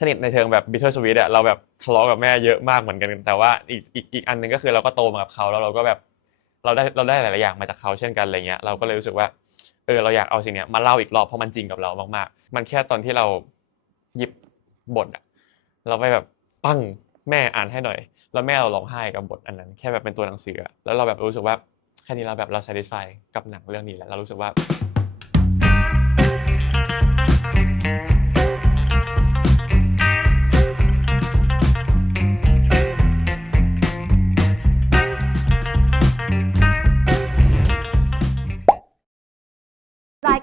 สนิทในเชิงแบบบิทเทิลสวีทอะเราแบบทะเลาะกับแม่เยอะมากเหมือนกัน แต่ว่าอีกอีกอีกอันหนึ่งก็คือเราก็โตมากับเขาแล้วเราก็แบบเราได้เราได้หลายๆอย่างมาจากเขาเช่นกันอะไรเงี้ยเราก็เลยรู้สึกว่าเออเราอยากเอาสิ่งเนี้ยมาเล่าอีกรอบเพราะมันจริงกับเรามากๆ มันแค่ตอนที่เราหยิบบทอะเราไปแบบปั้งแม่อ่านให้หน่อย แล้วแม่เราร้องไห้กับบทอันนั้น แค่แบบเป็นตัวหนังสืออะแล้วเราแบบรู้สึกว่าแค่นี้เราแบบเรา satisfy กับหนังเรื่องนี้แล้วเรารู้สึกว่า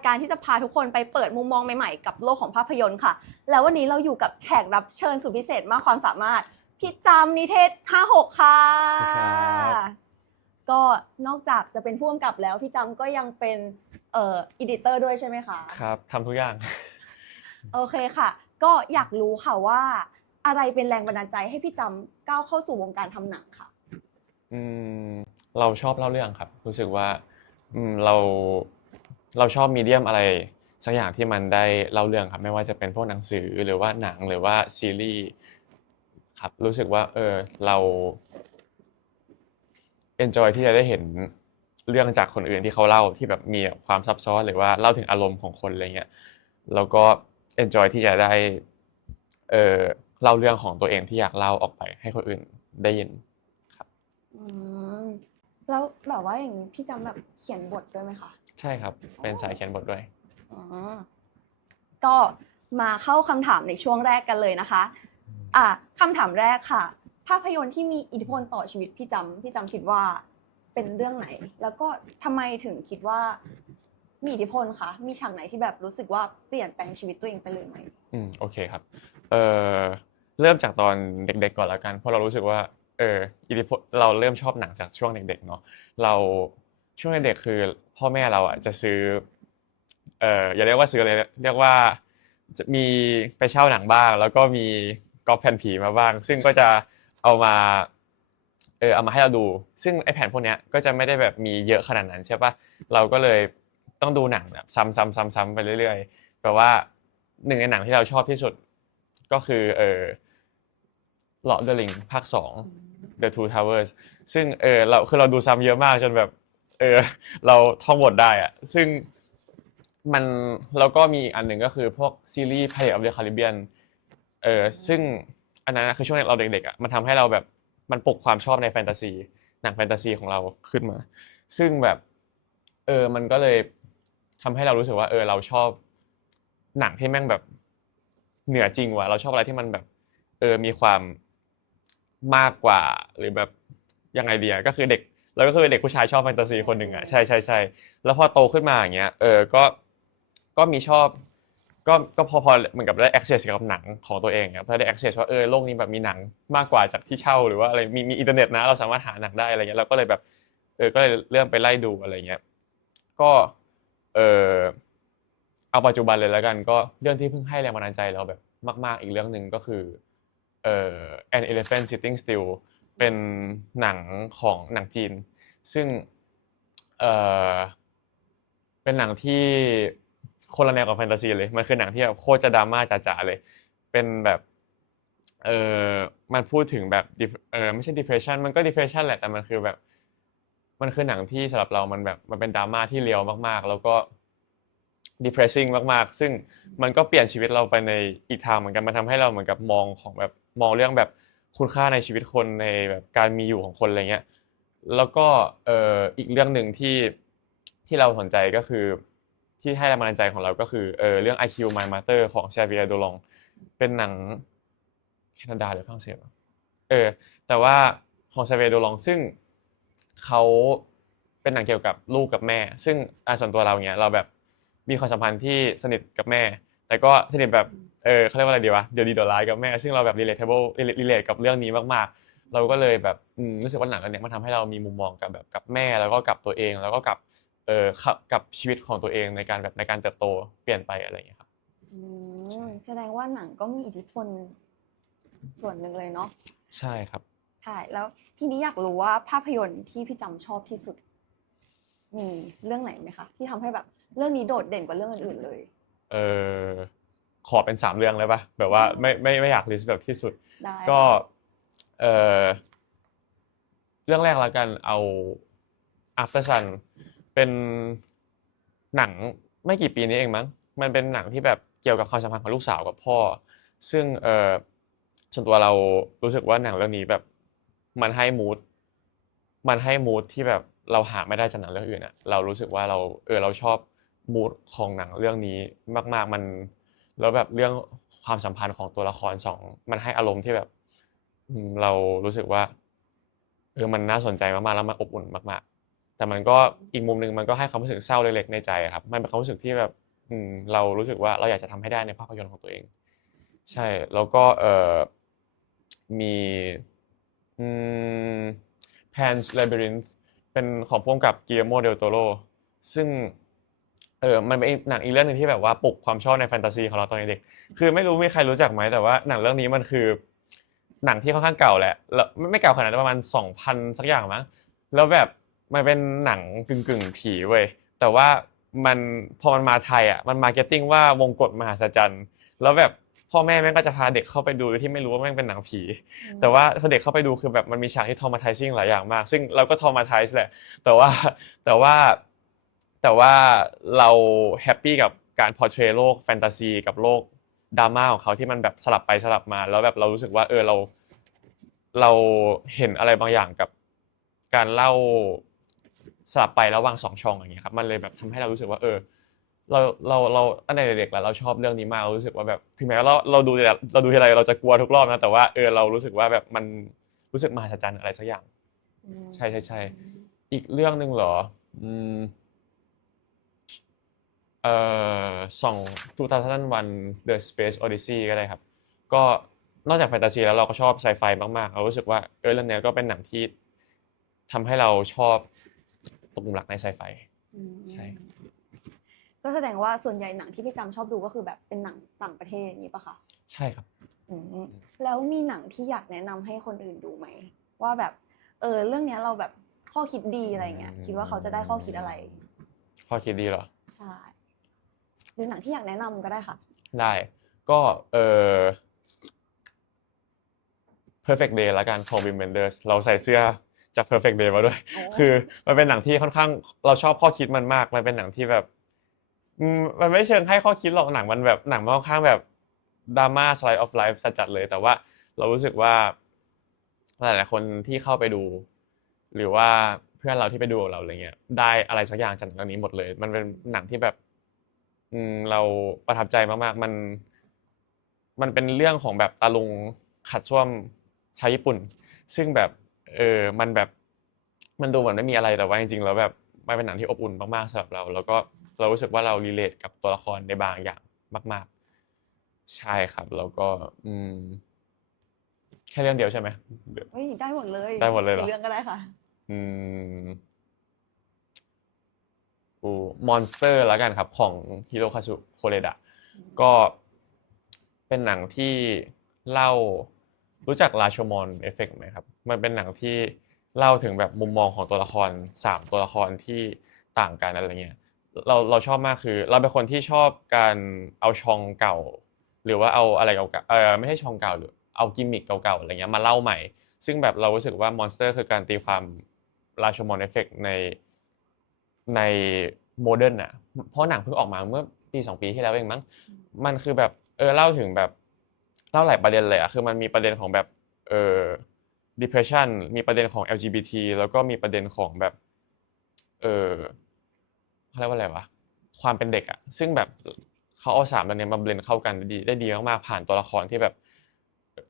การที่จะพาทุกคนไปเปิดมุมมองใหม่ๆ กับโลกของภาพยนตร์ค่ะ แล้ววันนี้เราอยู่กับแขกรับเชิญสุดพิเศษมากความสามารถพี่จำนิเทศ56ค่ะครับก็นอกจากจะเป็นผู้กำกับแล้วพี่จำก็ยังเป็นเอ่ออีดิเตอร์ด้วยใช่ไหมคะครับทำทุกอย่าง โอเคค่ะ ก็อยากรู้ค่ะว่า อะไรเป็นแรงบันดาลใจให้พี่จำก้าวเข้าสู่วงการทำหนังค่ะอืมเราชอบเล่าเรื่องครับ รู้สึกว่าอืมเรา เราชอบมีเดียมอะไรสักอย่างที่มันได้เล่าเรื่องครับไม่ว่าจะเป็นพวกหนังสือหรือว่าหนังหรือว่าซีรีส์ครับรู้สึกว่าเออเรา enjoy ที่จะได้เห็นเรื่องจากคนอื่นที่เขาเล่าที่แบบมีความซับซ้อนหรือว่าเล่าถึงอารมณ์ของคนอะไรเงี้ยแล้วก็ enjoy ที่จะได้เออเล่าเรื่องของตัวเองที่อยากเล่าออกไปให้คนอื่นได้ยินอืมแล้วแบบว่าอย่างนี้พี่จำแบบเขียนบทด้วยไหมคะ ใช่ครับ เป็นสายเขียนบทด้วย อ๋อก็มาเข้าคำถามในช่วงแรกกันเลยนะคะ อะคำถามแรกค่ะ ภาพยนตร์ที่มีอิทธิพลต่อชีวิตพี่จำพี่จำคิดว่าเป็นเรื่องไหน แล้วก็ทำไมถึงคิดว่ามีอิทธิพลคะมีฉากไหนที่แบบรู้สึกว่าเปลี่ยนแปลงชีวิตตัวเองไปเลยไหมอืมโอเคครับ เออเริ่มจากตอนเด็ก ๆ ก่อนแล้วกัน เพราะเรารู้สึกว่า เอออิทธิพลเราเริ่มชอบหนังจากช่วงเด็ก ๆ เนาะเรา ช่วงเด็กคือพ่อแม่เราอะจะซื้อ เอ่ออย่าเรียกว่าซื้อเลยเรียกว่าจะมีไปเช่าหนังบ้าง แล้วก็มีก๊อปแผ่นผีมาบ้าง ซึ่งก็จะเอามาเออเอามาให้เราดู ซึ่งไอแผ่นพวกเนี้ยก็จะไม่ได้แบบมีเยอะขนาดนั้นใช่ปะเราก็เลยต้องดูหนังแบบซ้ำๆๆๆไปเรื่อยๆแปลว่าหนึ่งในหนังที่เราชอบที่สุดก็คือเออ Lord of the Ring ภาคสอง The Two Towers ซึ่งเออเราคือเราดูซ้ำเยอะมากจนแบบ เออ เราท่องบทได้อะซึ่งมันแล้วก็มีอีกอันหนึ่งก็คือพวกซีรีส์ Pirates of the Caribbean เออซึ่งอันนั้นนะคือช่วงเราเด็กๆอะมันทำให้เราแบบมันปลุกความชอบในแฟนตาซีหนังแฟนตาซีของเราขึ้นมา ซึ่งแบบเออมันก็เลยทำให้เรารู้สึกว่า เออเราชอบหนังที่แม่งแบบเหนือจริงว่ะเราชอบอะไรที่มันแบบ เออมีความมากกว่า หรือแบบยังไงเดีอะก็คือเด็ก เราก็คือเด็กผู้ชายชอบแฟนตาซีคนหนึ่งอะใช่ใช่ใช่แล้วพอโตขึ้นมาอย่างเงี้ยเออก็ก็มีชอบ ก็ก็พอพอเหมือนกับได้ access กับหนังของตัวเองครับได้ access ว่าเออโลกนี้แบบมีหนังมากกว่าจากที่เช่าหรือว่าอะไรมีมีอินเทอร์เน็ตนะเราสามารถหาหนังได้อะไรเงี้ยเราก็เลยแบบเออก็เลยเริ่มไปไล่ดูอะไรเงี้ยก็เออเอาปัจจุบันเลยแล้วกัน ก็เรื่องที่เพิ่งให้แรงบันดาลใจเราแบบมาก ๆอีกเรื่องหนึ่งก็คือเอ่อ An Elephant Sitting Still เป็นหนังของหนังจีน ซึ่งเอ่อเป็นหนังที่คนละแนวกับแฟนตาซีเลย มันคือหนังที่แบบโคตรจะดราม่าจ๋าๆเลย เป็นแบบเออมันพูดถึงแบบเออไม่ใช่ depression มันก็ depression แหละแต่มันคือแบบ มันคือหนังที่สำหรับเรามันแบบมันเป็นดราม่าที่เลียวมากๆ แล้วก็ depressing มากๆ ซึ่งมันก็เปลี่ยนชีวิตเราไปในอีกทางเหมือนกันมันทำให้เราเหมือนกับมองของแบบมองเรื่องแบบ คุณค่าในชีวิตคนในแบบการมีอยู่ของคนอะไรเงี้ยแล้วก็เอ่ออีกเรื่องหนึ่งที่ที่เราสนใจก็คือ ที่ให้แรงบันดาลใจของเราก็คือเออเรื่อง IQ My Mother ของเชเวียโดลองเป็นหนังแคนาดาหรือฝรั่งเศสเออแต่ว่าของเชเวียโดลองซึ่งเขาเป็นหนังเกี่ยวกับลูกกับแม่ ซึ่งอะส่วนตัวเราเนี้ยเราแบบมีความสัมพันธ์ที่สนิทกับแม่ แต่ก็สนิทแบบ เออเขาเรียกว่าอะไรดีวะเดี๋ยวดีเดี๋ยวร้ายกับแม่ซึ่งเราแบบ relatable relate กับเรื่องนี้มากๆ เราก็เลยแบบอืมรู้สึกว่าหนังเรื่องเนี้ยมันทำให้เรามีมุมมองกับแบบกับแม่แล้วก็กับตัวเอง แล้วก็กับเออกับกับชีวิตของตัวเองในการแบบในการเติบโตเปลี่ยนไปอะไรอย่างเงี้ยครับอืมแสดงว่าหนังก็มีอิทธิพลส่วนหนึ่งเลยเนาะใช่ครับใช่แล้วทีนี้อยากรู้ว่าภาพยนตร์ที่พี่จำชอบที่สุด มีเรื่องไหนไหมคะที่ทำให้แบบเรื่องนี้โดดเด่นกว่าเรื่องอื่นๆเลย เออ ขอเป็นสามเรื่องเลยปะแบบว่าไม่ไม่ไม่อยากลิสต์แบบที่สุด ได้ก็เออเรื่องแรกแล้วกันเอา After Sun เป็นหนังไม่กี่ปีนี้เองมั้ง มันเป็นหนังที่แบบเกี่ยวกับความสัมพันธ์ของลูกสาวกับพ่อ ซึ่งเออส่วนตัวเรารู้สึกว่าหนังเรื่องนี้แบบมันให้มูดมันให้มูดที่แบบเราหาไม่ได้จากหนังเรื่องอื่นอะเรารู้สึกว่าเราเออเราชอบมูดของหนังเรื่องนี้มาก ๆ มัน แล้วแบบเรื่องความสัมพันธ์ของตัวละครสองมันให้อารมณ์ที่แบบเรารู้สึกว่าเออมันน่าสนใจมากๆแล้วมันอบอุ่นมากๆ แต่มันก็อีกมุมหนึ่งมันก็ให้ความรู้สึกเศร้าเล็กๆในใจครับมันเป็นความรู้สึกที่แบบอืมเรารู้สึกว่าเราอยากจะทำให้ได้ในภาพยนตร์ของตัวเอง ใช่แล้วก็เออมีอืม Pan's Labyrinth เป็นของพ่วงกับ Guillermo del Toro ซึ่ง เออมันเป็นหนังอีกเรื่องหนึงที่แบบว่าปลุกความชอบในแฟนตาซีของเราตอนเด็กคือไม่รู้มีใครรู้จักไหมแต่ว่าหนังเรื่องนี้มันคือ หนังที่ค่อนข้างเก่าแหละแล้วไม่ไม่เก่าขนาดนั้นประมาณสองพันสักอย่างมั้งแล้วแบบมันเป็นหนังกึ่งกึ่งๆผีเว้ยแต่ว่ามันพอมันมาไทยอะมันมาร์เก็ตติ้งว่าวงกฎมหาศจรรย์แล้วแบบพ่อแม่แม่งก็จะพาเด็กเข้าไปดูโดยที่ไม่รู้ว่าแม่งเป็นหนังผี แต่ว่าพอเด็กเข้าไปดูคือแบบมันมีฉากที่ทอมาไทซิ่งหลายอย่างมาก ซึ่งเราก็ทอมาไทส์แหละแต่ว่าแต่ว่า แต่ว่าเราแฮปปี้กับการพอร์เทรโลกแฟนตาซีกับโลกดราม่าของเขาที่มันแบบสลับไปสลับมา แล้วแบบเรารู้สึกว่าเออเรา เราเห็นอะไรบางอย่างกับการเล่าสลับไประหว่างสองช่องอย่างเงี้ยครับมันเลยแบบทำให้เรารู้สึกว่า เออ เราเราเราตั้งแต่เด็กๆแล้วเราชอบเรื่องนี้มากเรารู้สึกว่าแบบถึงแม้ว่าเราเราดูแต่เราดูทีไรเราจะกลัวทุกรอบนะแต่ว่าเออเรารู้สึกว่าแบบมันรู้สึกมหัศจรรย์อะไรสักอย่างอืมใช่ใช่ใช่อีกเรื่องหนึ่งเหรอ อืม เอ่อสอง2001 The Space Odyssey ก็ได้ครับ ก็นอกจากแฟนตาซีแล้วเราก็ชอบไซไฟมากๆ เรารู้สึกว่าเออเรื่องเนี้ยก็เป็นหนังที่ทำให้เราชอบตกหลุมรักในไซไฟอืมใช่ก็แสดงว่าส่วนใหญ่หนังที่พี่จำชอบดูก็คือแบบเป็นหนังต่างประเทศอย่างนี้ปะคะใช่ครับอืมแล้วมีหนังที่อยากแนะนำให้คนอื่นดูไหมว่าแบบเออเรื่องเนี้ยเราแบบข้อคิดดีอะไรเงี้ยคิดว่าเขาจะได้ข้อคิดอะไร ข้อคิดดีเหรอใช่ หรือหนังที่อยากแนะนำก็ได้ค่ะ ได้ ก็เออ perfect day ละกันของ Wim Wenders เราใส่เสื้อจาก perfect day มาด้วยโอ้คือมันเป็นหนังที่ค่อนข้างเราชอบข้อคิดมันมาก มันเป็นหนังที่แบบอืมมันไม่เชิงให้ข้อคิดหรอกหนังมันแบบหนังมันค่อนข้างแบบดราม่า slice of life จัดๆเลย แต่ว่าเรารู้สึกว่าหลายๆคนที่เข้าไปดู หรือว่าเพื่อนเราที่ไปดูกับเราอะไรเงี้ยได้อะไรสักอย่างจากหนังเรื่องนี้หมดเลย มันเป็นหนังที่แบบอืม เราประทับใจมากๆ มัน มันเป็นเรื่องของแบบตาลุงขัดส้วมชาวญี่ปุ่น ซึ่งแบบเออมันแบบมันดูเหมือนไม่มีอะไรแต่ว่าจริงๆแล้วแบบมันเป็นหนังที่อบอุ่นมากๆสำหรับเรา แล้วก็เรารู้สึกว่าเรารีเลทกับตัวละครในบางอย่างมาก ๆ ใช่ครับ แล้วก็อืมแค่เรื่องเดียวใช่ไหมหรือเฮ้ยได้หมดเลยได้หมดเลยเหรอกี่เรื่องก็ได้ค่ะ อืมอู มอนสเตอร์แล้วกันครับของฮิโรคาซุโคเรดะก็เป็นหนังที่เล่ารู้จักราชมอนเอฟเฟกไหมครับ มันเป็นหนังที่เล่าถึงแบบมุมมองของตัวละครสามตัวละครที่ต่างกันอะไรเงี้ยเราเราชอบมากคือ เราเป็นคนที่ชอบการเอาชองเก่า หรือว่าเอาอะไรเก่าๆเออไม่ใช่ชองเก่าหรือเอากิมมิคเก่าๆอะไรเงี้ยมาเล่าใหม่ ซึ่งแบบเรารู้สึกว่ามอนสเตอร์คือการตีความราชมอนเอฟเฟกใน ในโมเดิร์นอะ เพราะหนังเพิ่งออกมาเมื่อปีสองปีที่แล้วเองมั้ง มันคือแบบเออเล่าถึงแบบเล่าหลายประเด็นเลยอะคือมันมีประเด็นของแบบเออ depression มีประเด็นของ LGBT แล้วก็มีประเด็นของแบบเออเขาเรียกว่าอะไรวะ ความเป็นเด็กอะซึ่งแบบเขาเอาสามตัวเนี้ยมาเบลนเข้ากันได้ดีได้ดีมากๆผ่านตัวละครที่แบบ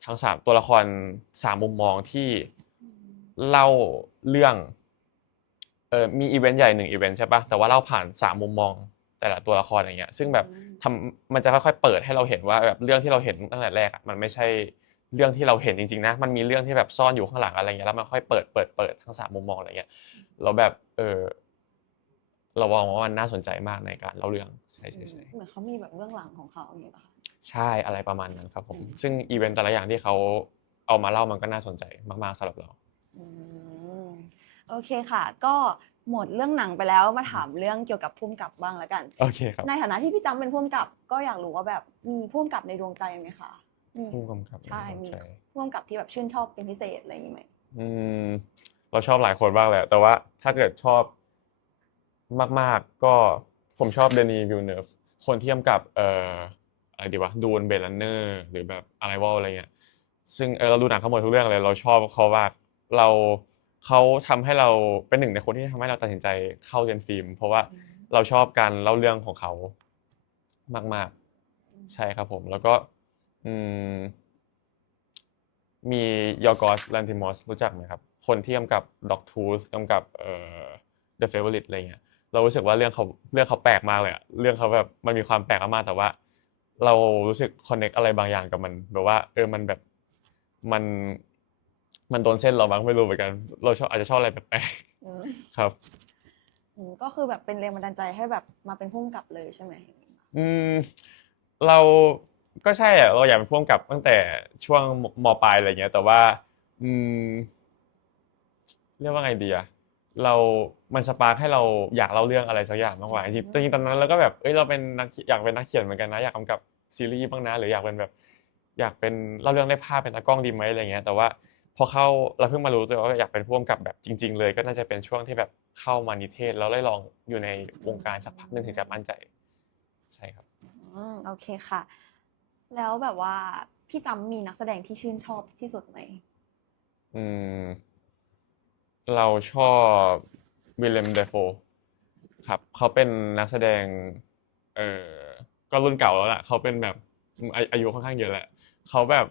ทั้งสามตัวละครสามมุมมองที่เล่าเรื่อง เออมีอีเวนต์ใหญ่หนึ่งอีเวนต์ใช่ปะแต่ว่าเล่าผ่านสามมุมมองแต่ละตัวละครอย่างเงี้ย ซึ่งแบบทำมันจะค่อยๆเปิดให้เราเห็นว่าแบบเรื่องที่เราเห็นตั้งแต่แรกอะมันไม่ใช่เรื่องที่เราเห็นจริงๆนะ มันมีเรื่องที่แบบซ่อนอยู่ข้างหลังอะไรเงี้ย แล้วมันค่อยเปิดเปิดเปิดทั้งสามมุมมองอะไรเงี้ยแล้วแบบเออเรามองว่ามันน่าสนใจมากในการเล่าเรื่องใช่ใช่ใช่เหมือนเขามีแบบเบื้องหลังของเขาอย่างนี้ป่ะคะใช่อะไรประมาณนั้นครับผมอืมซึ่งอีเวนต์แต่ละอย่างที่เขาเอามาเล่ามันก็น่าสนใจมากๆสำหรับเราอืม โอเคค่ะ ก็หมดเรื่องหนังไปแล้วมาถามเรื่องเกี่ยวกับพุ่มกับบ้างแล้วกัน โอเคครับ ในฐานะที่พี่จำเป็นพุ่มกับ ก็อยากรู้ว่าแบบมีพุ่มกับในดวงใจไหมคะมีผู้กำกับใช่ในมีใจพุ่มกับที่แบบชื่นชอบเป็นพิเศษอะไรอย่างงี้ไหมอืมเราชอบหลายคนบ้างแหละ แต่ว่าถ้าเกิดชอบมาก ๆ ก็ผมชอบเดนีวิลเนฟคนที่กำกับเอ่ออะไรดีวะดูนเบลเนอร์หรือแบบอะไรวอลอะไรเงี้ยซึ่งเออเราดูหนังเขาหมดทุกเรื่องเลยเราชอบเขามากเรา เขาทำให้เราเป็นหนึ่งในคนที่ทำให้เราตัดสินใจเข้าเรียนฟิล์ม เพราะว่าเราชอบการเล่าเรื่องของเขามาก ๆ ใช่ครับผม แล้วก็อืมมียอร์กอสแลนติมอสรู้จักไหมครับ คนที่กำกับ Dog Tooth กำกับเอ่อ The Favorite อะไรเงี้ยเรารู้สึกว่าเรื่องเขาเรื่องเขาแปลกมากเลยอะเรื่องเขาแบบมันมีความแปลกมากๆแต่ว่า เรารู้สึกคอนเน c อะไรบางอย่างกับมันแบบว่า เออมันแบบมัน มันโดนเส้นเราบ้างไม่รู้เหมือนกัน เราชอบอาจจะชอบอะไรแปลกอืมๆครับ อืมก็คือแบบเป็นแรงบันดาลใจให้แบบมาเป็นพุ่มกับเลยใช่ไหมอืมเราก็ใช่อะเราอยากเป็นพ่วงกับตั้งแต่ช่วงมมปลายอะไรเงี้ย แต่ว่า อืม เรียกว่าไงดีอะเรามันสปาร์คให้เราอยากเล่าเรื่องอะไรสักอย่างมากกว่าจริงๆจริงๆตอนนั้นเราก็แบบเอ้ยเราเป็นนักเขียนอยากเป็นนักเขียนเหมือนกันนะ อยากกำกับซีรีส์บ้างนะหรืออยากเป็นแบบ อยากเป็นเล่าเรื่องได้ภาพเป็นตากล้องดีไหมอะไรเงี้ย แต่ว่า พอเข้าเราเพิ่งมารู้ตัวว่าอยากเป็นพ่วงกับแบบจริง ๆ เลย ก็น่าจะเป็นช่วงที่แบบเข้ามานิเทศแล้วได้ลองอยู่ในวงการสักพักหนึ่งถึงจะมั่นใจ ใช่ครับอืมโอเคค่ะ แล้วแบบว่าพี่จำมีนักแสดงที่ชื่นชอบที่สุดไหมอืม เราชอบวิลเลมเดฟโฟครับเขาเป็นนักแสดง เอ่อก็รุ่นเก่าแล้วแหละเขาเป็นแบบอาอายุค่อนข้างเยอะแหละเขาแบบ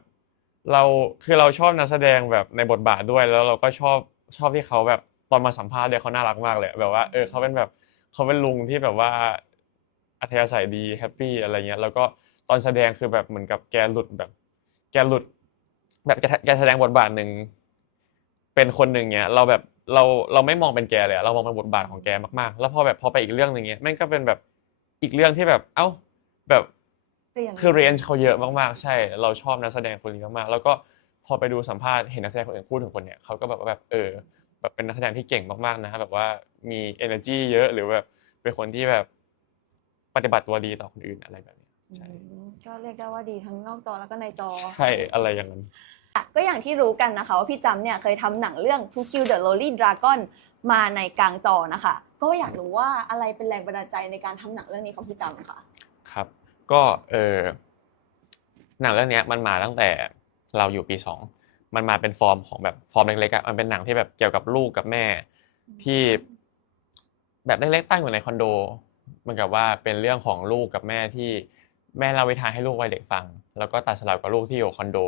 เราคือเราชอบนักแสดงแบบในบทบาทด้วย แล้วเราก็ชอบชอบที่เขาแบบตอนมาสัมภาษณ์เนี่ยเขาน่ารักมากเลย แบบว่าเออเขาเป็นแบบเขาเป็นลุงที่แบบว่าอัธยาศัยดีแฮปปี้อะไรเงี้ยแล้วก็ตอนแสดงคือแบบเหมือนกับแกหลุดแบบ แกหลุด แบบแกแกแสดงบทบาทหนึ่งเป็นคนหนึ่งเนี้ยเราแบบเราเราไม่มองเป็นแกเลยอะเรามองเป็นบทบาทของแกมากๆ แล้วพอแบบพอไปอีกเรื่องหนึ่งเนี้ยแม่งก็เป็นแบบอีกเรื่องที่แบบ เอ้าแบบ เปลี่ยนคือเรนจ์เขาเยอะมากๆ ใช่ เราชอบนักแสดงคนนี้มากๆ แล้วก็พอไปดูสัมภาษณ์เห็นนักแสดงคนอื่นพูดถึงคนเนี้ยเขาก็แบบว่าแบบเออแบบเป็นนักแสดงที่เก่งมากๆนะแบบว่ามี energy เยอะหรือแบบเป็นคนที่แบบปฏิบัติตัวดีต่อคนอื่นอะไรแบบนี้ใช่อืมก็เรียกได้ว่าดีทั้งนอกจอแล้วก็ในจอใช่อะไรอย่างนั้นก็อย่างที่รู้กันนะคะว่าพี่จำเนี่ยเคยทำหนังเรื่อง To Kill the Lonely Dragon มาในกลางจอนะคะ ก็อยากรู้ว่าอะไรเป็นแรงบันดาลใจในการทำหนังเรื่องนี้ของพี่จำค่ะ ครับ ก็เออหนังเรื่องเนี้ยมันมาตั้งแต่เราอยู่ปีสองมันมาเป็นฟอร์มของแบบฟอร์มเล็กๆอะมันเป็นหนังที่แบบเกี่ยวกับลูกกับแม่ ที่แบบเล็กๆตั้งอยู่ในคอนโดเหมันกับว่าเป็นเรื่องของลูกกับแม่ที่แม่เล่าวิทานให้ลูกวัยเด็กฟัง แล้วก็ตัดสลับกับลูกที่อยู่คอนโด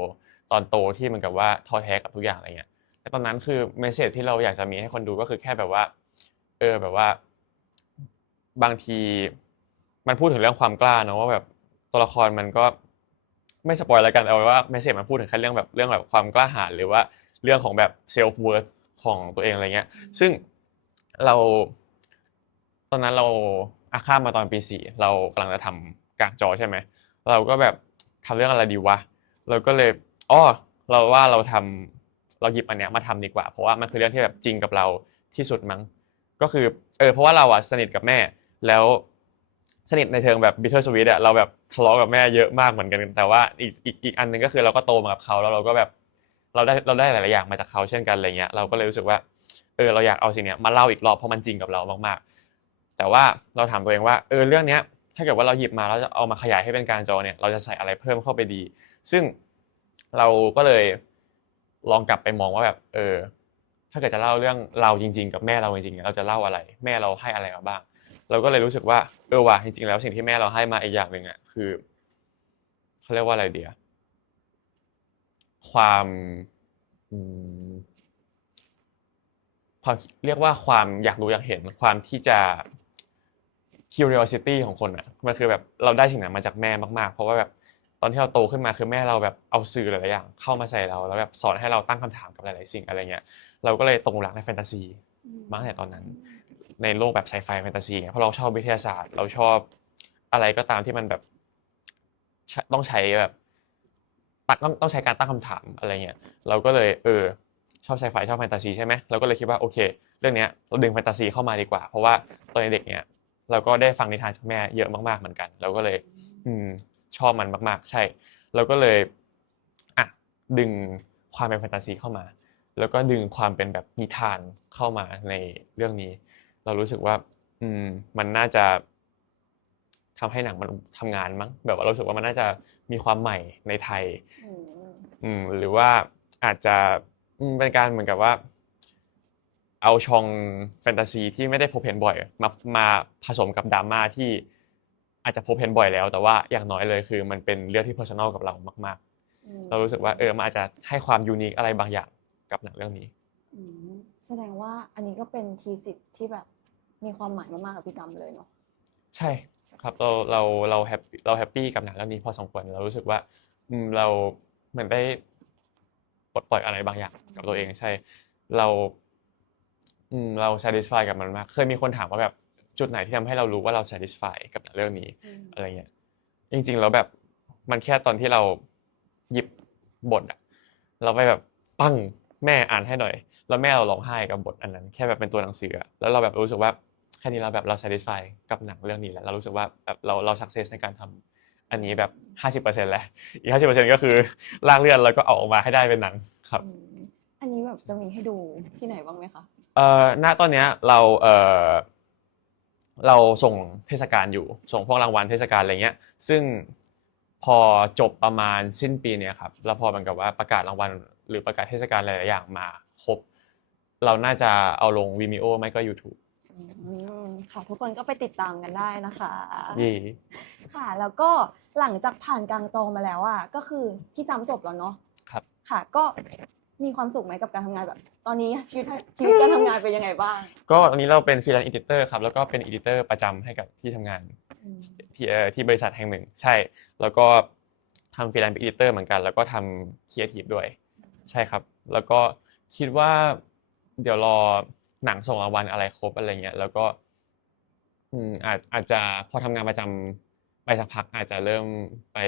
ตอนโตที่เหมันกับว่าท้อแท้กับทุกอย่างอะไรเงี้ยแต่ตอนนั้นคือเมสเซจที่เราอยากจะมีให้คนดูก็คือแค่แบบว่า เออแบบว่า บางที มันพูดถึงเรื่องความกล้าเนอะว่าแบบตัวละครมันก็ไม่สปอยแล้วกันเอาไว้ว่าเมสเซจมันพูดถึงแค่เรื่องแบบเรื่องแบบความกล้าหาญหรือว่าเรื่องของแบบเซลฟ์เวิร์ธของตัวเองอะไรเงี้ย ซึ่งเราตอนนั้นเราอาข้ามมาตอนปีสี่เรากำลังจะทำกลางจอใช่ไหมเราก็แบบทำเรื่องอะไรดีวะเราก็เลยอ้อเราว่าเราทำเราหยิบอันเนี้ยมาทำดีกว่า เพราะว่ามันคือเรื่องที่แบบจริงกับเราที่สุดมั้งก็คือเออเพราะว่าเราอะสนิทกับแม่ แล้ว สนิทในเชิงแบบบิทเทอร์สวีทอะเราแบบทะเลาะกับแม่เยอะมากเหมือนกัน แต่ว่าอีกอีกอีกอันหนึ่งก็คือเราก็โตมากับเขาแล้วเราก็แบบเราได้เราได้หลายๆอย่างมาจากเขาเช่นกันอะไรเงี้ยเราก็เลยรู้สึกว่าเออเราอยากเอาสิ่งเนี้ยมาเล่าอีกรอบเพราะมันจริงกับเรามากๆ แต่ว่าเราถามตัวเองว่าเออเรื่องเนี้ยถ้าเกิดว่าเราหยิบมาแล้วจะเอามาขยายให้เป็นการจอเนี่ยเราจะใส่อะไรเพิ่มเข้าไปดี ซึ่งเราก็เลยลองกลับไปมองว่าแบบเออถ้าเกิดจะเล่าเรื่องเราจริง ๆ กับแม่เราจริงๆเราจะเล่าอะไร แม่เราให้อะไรมาบ้าง เราก็เลยรู้สึกว่าเออว่ะจริงๆแล้วสิ่งที่แม่เราให้มาอีกอย่างหนึ่งอะคือเขาเรียกว่าอะไรเดียความอืมความเรียกว่าความอยากรู้อยากเห็นความที่จะ curiosity ของคนอะมันคือแบบเราได้สิ่งนั้นมาจากแม่มากๆ เพราะว่าแบบตอนที่เราโตขึ้นมาคือแม่เราแบบเอาสื่อหลายๆอย่างเข้ามาใส่เราแล้วแบบสอนให้เราตั้งคำถามกับหลายๆสิ่งอะไรเงี้ยเราก็เลยตกหลุมรักในแฟนตาซีมาตั้งแต่ตอนนั้น ในโลกแบบไซไฟแฟนตาซีเนี่ยเพราะเราชอบวิทยาศาสตร์ เราชอบอะไรก็ตามที่มันแบบต้องใช้แบบตักต้องต้องใช้การตั้งคำถามอะไรเงี้ยเราก็เลยเออชอบไซไฟชอบแฟนตาซีใช่ไหมเราก็เลยคิดว่าโอเค เรื่องเนี้ยเราดึงแฟนตาซีเข้ามาดีกว่า เพราะว่าตอนเด็กเนี่ยเราก็ได้ฟังนิทานจากแม่เยอะมากๆเหมือนกัน เราก็เลย อืมชอบมันมาก ๆ ใช่ เราก็เลยอะดึงความเป็นแฟนตาซีเข้ามา แล้วก็ดึงความเป็นแบบนิทานเข้ามาในเรื่องนี้ เรารู้สึกว่า อืม มันน่าจะทำให้หนังมันทำงานมั้ง แบบว่าเรารู้สึกว่ามันน่าจะมีความใหม่ในไทย อืมอืมหรือว่าอาจจะอืมเป็นการเหมือนกับว่า เอาช่องแฟนตาซีที่ไม่ได้พบเห็นบ่อย มามาผสมกับดราม่าที่อาจจะพบเห็นบ่อยแล้ว แต่ว่าอย่างน้อยเลยคือ มันเป็นเรื่องที่ personal กับเรามากอืมๆเรารู้สึกว่าเออมันอาจจะให้ความยูนิคอะไรบางอย่างกับหนังเรื่องนี้อืมแสดงว่าอันนี้ก็เป็นทีสิทธิ์ที่แบบ มีความหมายมากๆกับพี่จำเลยเนาะใช่ครับเราเราเราแฮปเราแฮปปี้กับหนังเรื่องนี้พอสมควรเรารู้สึกว่าอืมเราเหมือนได้ปลดปล่อยอะไรบางอย่างกับตัวเองใช่ เราอืมเรา satisfy กับมันมากเคยมีคนถามว่าแบบจุดไหนที่ทำให้เรารู้ว่าเรา satisfy กับหนังเรื่องนี้อะไรเงี้ยจริงๆแล้วแบบมันแค่ตอนที่เราหยิบบทอะเราไปแบบปั้งแม่อ่านให้หน่อย แล้วแม่เราร้องไห้กับบทอันนั้น แค่แบบเป็นตัวหนังสืออะแล้วเราแบบรู้สึกว่าแค่นี้เราแบบเรา satisfy กับหนังเรื่องนี้แล้วเรารู้สึกว่าแบบเราเรา success ในการทำอันนี้แบบห้าสิบเปอร์เซ็นต์แล้วอีกห้าสิบเปอร์เซ็นต์ก็คือลากเลือนแล้วก็เอาออกมาให้ได้เป็นหนังครับ อืมอันนี้แบบจะมีให้ดูที่ไหนบ้างไหมคะ เอ่อณตอนเนี้ยเราเอ่อเราส่งเทศกาลอยู่ ส่งพวกรางวัลเทศกาลอะไรเงี้ย ซึ่งพอจบประมาณสิ้นปีเนี้ยครับ แล้วพอเหมือนกับว่าประกาศรางวัลหรือประกาศเทศกาลหลายๆอย่างมาครบ เราน่าจะเอาลง Vimeo ไม่ก็ YouTube อืมค่ะทุกคนก็ไปติดตามกันได้นะคะเย่ค่ะ แล้วก็หลังจากผ่านกลางจองมาแล้วอะก็คือพี่จำจบแล้วเนาะครับ ค่ะ ก็มีความสุขไหมกับการทำงานแบบ ตอนนี้ชีวิตชีวิตการทำงานเป็นยังไงบ้างก็ตอนนี้เราเป็นฟรีแลนซ์อีดิเตอร์ครับ แล้วก็เป็นอีดิเตอร์ประจำให้กับที่ทำงานอืมที่เอ่อที่บริษัทแห่งหนึ่ง ใช่ แล้วก็ทำฟรีแลนซ์อีดิเตอร์เหมือนกัน แล้วก็ทำครีเอทีฟด้วย ใช่ครับ แล้วก็คิดว่าเดี๋ยวรอ หนังส่งรางวัลอะไรครบอะไรเงี้ยแล้วก็อืมอาจอาจจะพอทำงานประจำไปสักพักอาจจะเริ่มไป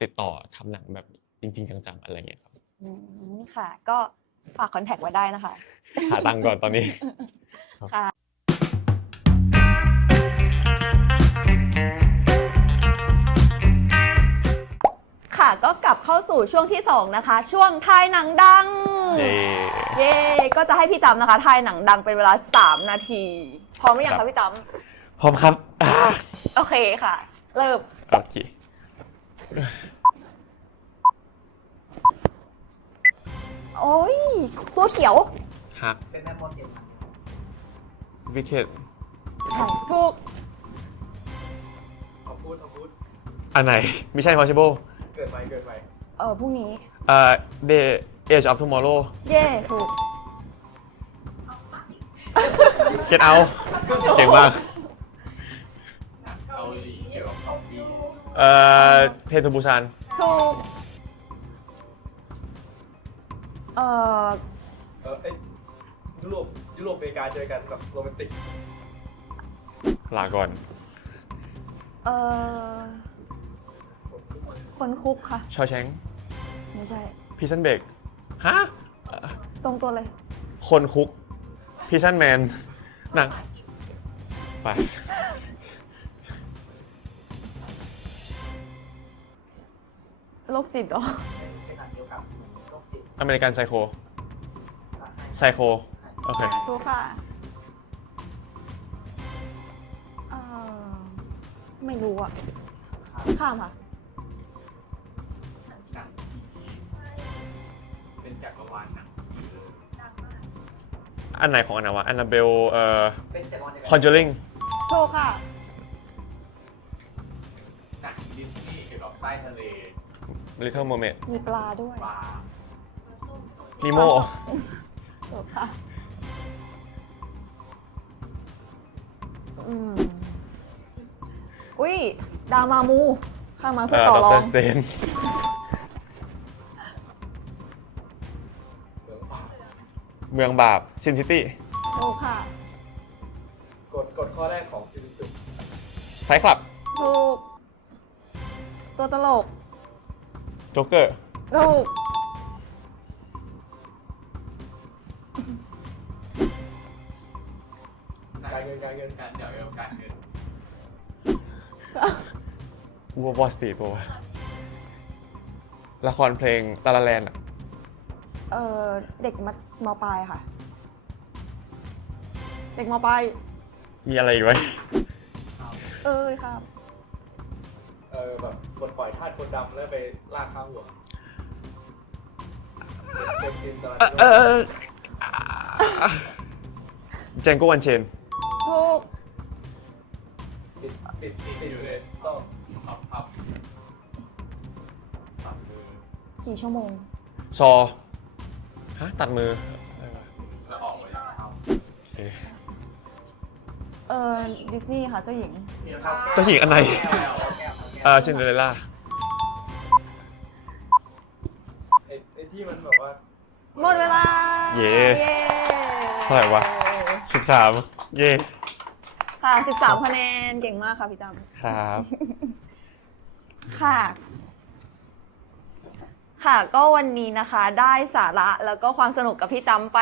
ติดต่อทำหนังแบบจริง ๆ จังๆอะไรเงี้ยครับอืมค่ะ ก็ฝากคอนแทคไว้ได้นะคะ หาตังค์ก่อนตอนนี้ค่ะ ค่ะ ก็กลับเข้าสู่ช่วงที่ 2 นะคะ ช่วงทายหนังดัง เย้เย้ก็จะให้พี่จำนะคะทายหนังดังเป็นเวลา 3 นาที พร้อมหรือยังครัคะบพี่จพร้อมครับอ่าำโอเคค่ะ เริ่มโอเคโอ้ยตัวเขียวฮักเป็นแม่มดเดียวกันวิกเกตใช่ถูกเอาพูดเอาพูดอันไหนมิชชั่น impossible เกิดไปเกิดไปเออพรุ่งนี้ เอ่อ The Age of Tomorrow เย่ถูก Get Out เก่งมากเกาหลีเกี่ยวกับซอมบี้เอ่อเทนทูบูซานถูก เอ่อเออเอ้ยยุโรปยุโรปอเมริกาเจอกันแบบโรแมนติกลาก่อน เอ่อ คนคุกค่ะ ชอแชงไม่ใช่พิซันเบกฮะเอ่อตรงตัวเลย คนคุกพิซันแมนหนังไป โรคจิตเหรอเป็นหนังเกี่ยวกับโรคจิตอเมริกันไซโค ไซโค โอเคถูกค่ะเอ่อไม่รู้อะ ข้ามค่ะ อันไหนของอันไหนวะอันนาเบลเอ่อ เป็นจักรวาลเดียวคอนจูริงถูกค่ะ หนังดิสนีย์เกี่ยวกับใต้ทะเล Little Mermaid มีปลาด้วยปลานิโมถูกค่ะ อืม อุ้ย ดามามู ข้ามมาเพื่อเอ่อ ต่อด็อกรอเตองร์ เมืองบาปซินซิตี้โอ้ค่ะกดกดข้อแรกของฟิลิปปินส์ไฟคลับถูกตัวตลกโจ๊กเกอร์ถูกการเงินการเงินการเดี๋ยวเดี๋ยวการเงินวัวบอสตีตัวละครเพลงตาลาแลนอะ ออเด็กมมปลายค่ะ เด็กมปลายมีอะไรอีกไหมเอ้ยครับเออแบบปลดปล่อยทาสคนดำแล้วไปลากข้างหัวเต็มทีมตลาดเออเจงโกวันเชนถูกติดติดติดอยู่เลยซ่อมพับพับพับมือกี่ชั่วโมง ซอ ฮะ ตัดมืออะไรวะแล้วออกมาจากเท้าโอเคเออดิสนีย์ค่ะเจ้าหญิง เจ้าหญิงอันไหนแก้วเออซินเดอเรลล่าไอ้ไอ้ที่มันแบบว่าหมดเวลาเย้เท่าไหร่วะสิบสามเย่ค่ะ 13คะแนน เก่งมากค่ะพี่จำครับ ค่ะ ค่ะก็วันนี้นะคะได้สาระแล้วก็ความสนุกกับพี่จำไป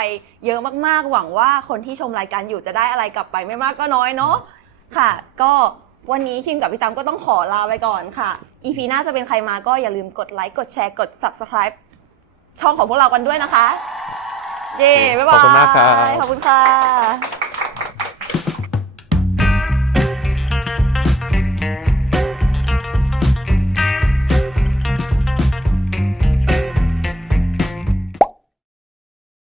เยอะมากๆ หวังว่าคนที่ชมรายการอยู่จะได้อะไรกลับไปไม่มากก็น้อยเนาะค่ะ ก็วันนี้คิมกับพี่จำก็ต้องขอลาไปก่อนค่ะ EP หน้าจะเป็นใครมาก็อย่าลืมกดไลค์กดแชร์กด subscribe ช่องของพวกเรากันด้วยนะคะ เย้บ๊ายบายขอบคุณมากครับ ขอบคุณค่ะ